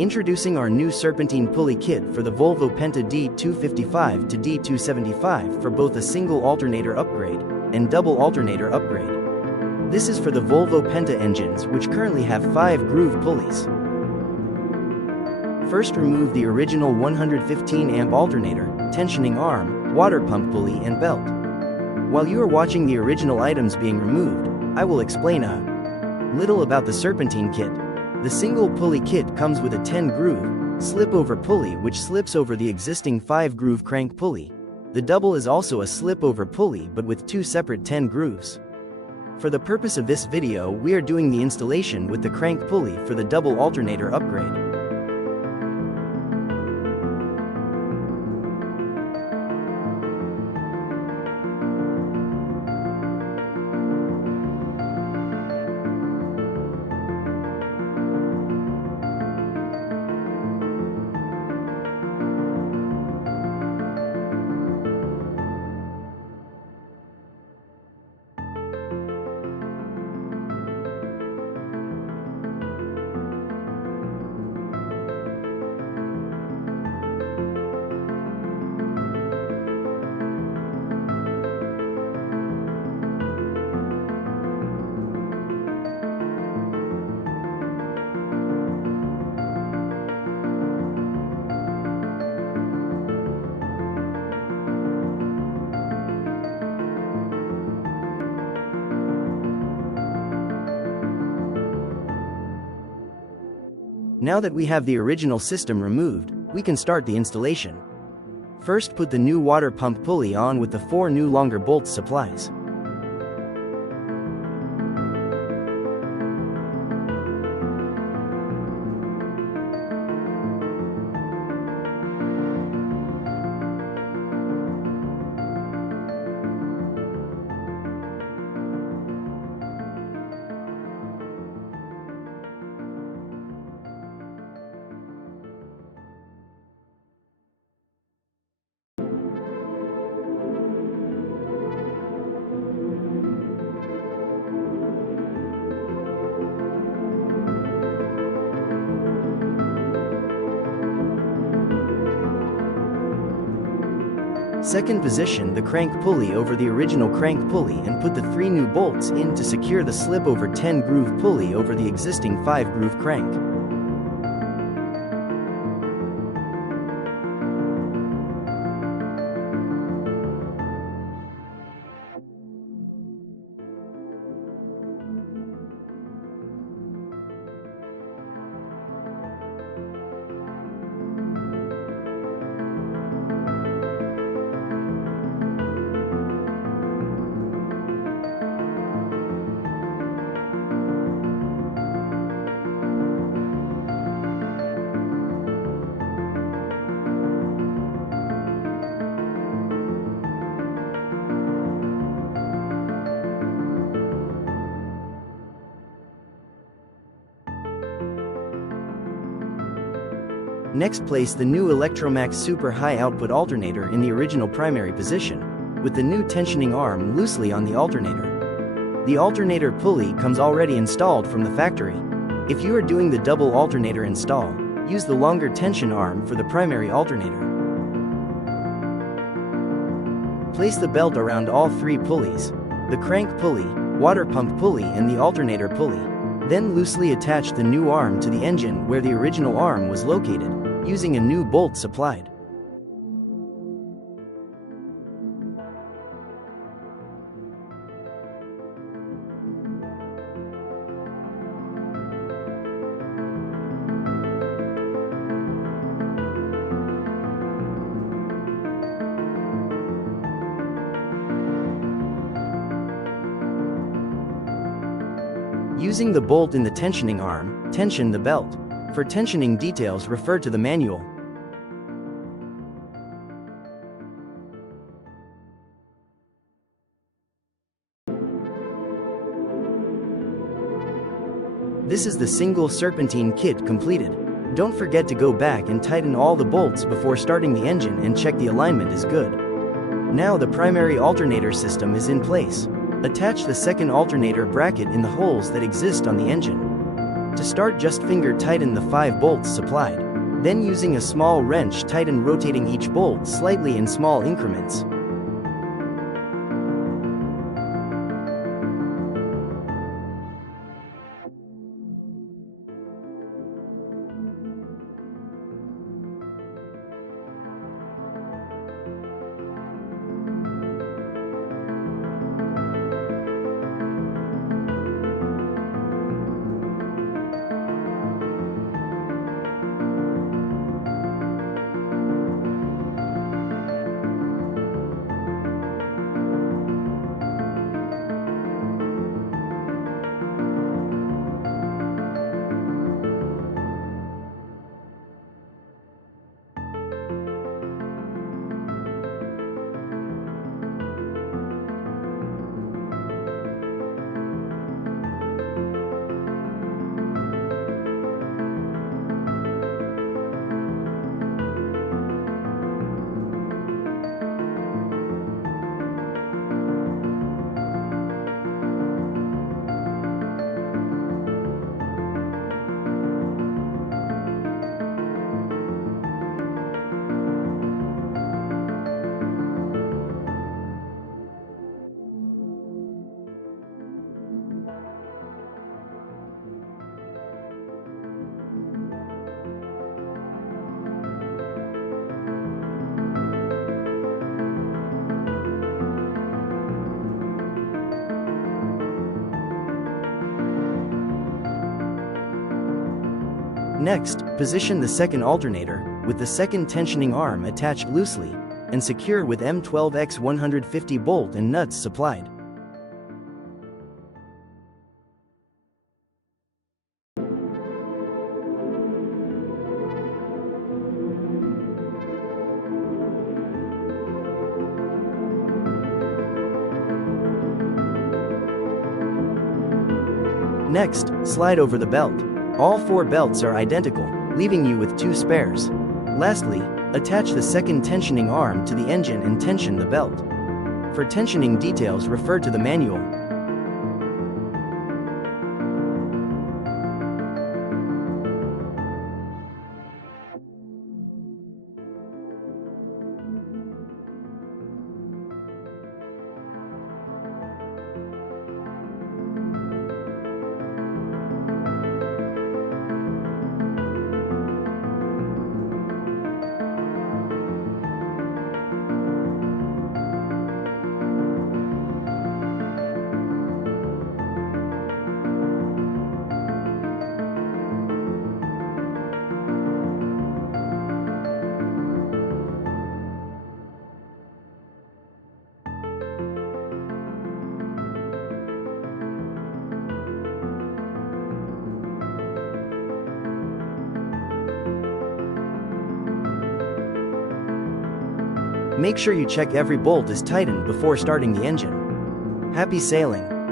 Introducing our new serpentine pulley kit for the Volvo Penta D255 to D275 for both a single alternator upgrade and double alternator upgrade. This is for the Volvo Penta engines, which currently have 5 groove pulleys. First, remove the original 115 amp alternator, tensioning arm, water pump pulley and belt. While you are watching the original items being removed, I will explain a little about the serpentine kit. The single pulley kit comes with a 10-groove, slip-over pulley which slips over the existing 5-groove crank pulley. The double is also a slip-over pulley but with 2 separate 10 grooves. For the purpose of this video, we are doing the installation with the crank pulley for the double alternator upgrade. Now that we have the original system removed, we can start the installation. First, put the new water pump pulley on with the 4 new longer bolts supplies. Second, position the crank pulley over the original crank pulley and put the 3 new bolts in to secure the slip-over 10-groove pulley over the existing 5-groove crank. Next, place the new Electromax Super High Output alternator in the original primary position, with the new tensioning arm loosely on the alternator. The alternator pulley comes already installed from the factory. If you are doing the double alternator install, use the longer tension arm for the primary alternator. Place the belt around all 3 pulleys, the crank pulley, water pump pulley and the alternator pulley. Then loosely attach the new arm to the engine where the original arm was located, using a new bolt supplied. Using the bolt in the tensioning arm, tension the belt. For tensioning details, refer to the manual. This is the single serpentine kit completed. Don't forget to go back and tighten all the bolts before starting the engine and check the alignment is good. Now the primary alternator system is in place. Attach the second alternator bracket in the holes that exist on the engine. To start, just finger tighten the 5 bolts supplied. Then using a small wrench tighten, rotating each bolt slightly in small increments. Next, position the second alternator, with the second tensioning arm attached loosely, and secure with M12X150 bolt and nuts supplied. Next, slide over the belt. All 4 belts are identical, leaving you with 2 spares. Lastly, attach the second tensioning arm to the engine and tension the belt. For tensioning details, refer to the manual. Make sure you check every bolt is tightened before starting the engine. Happy sailing!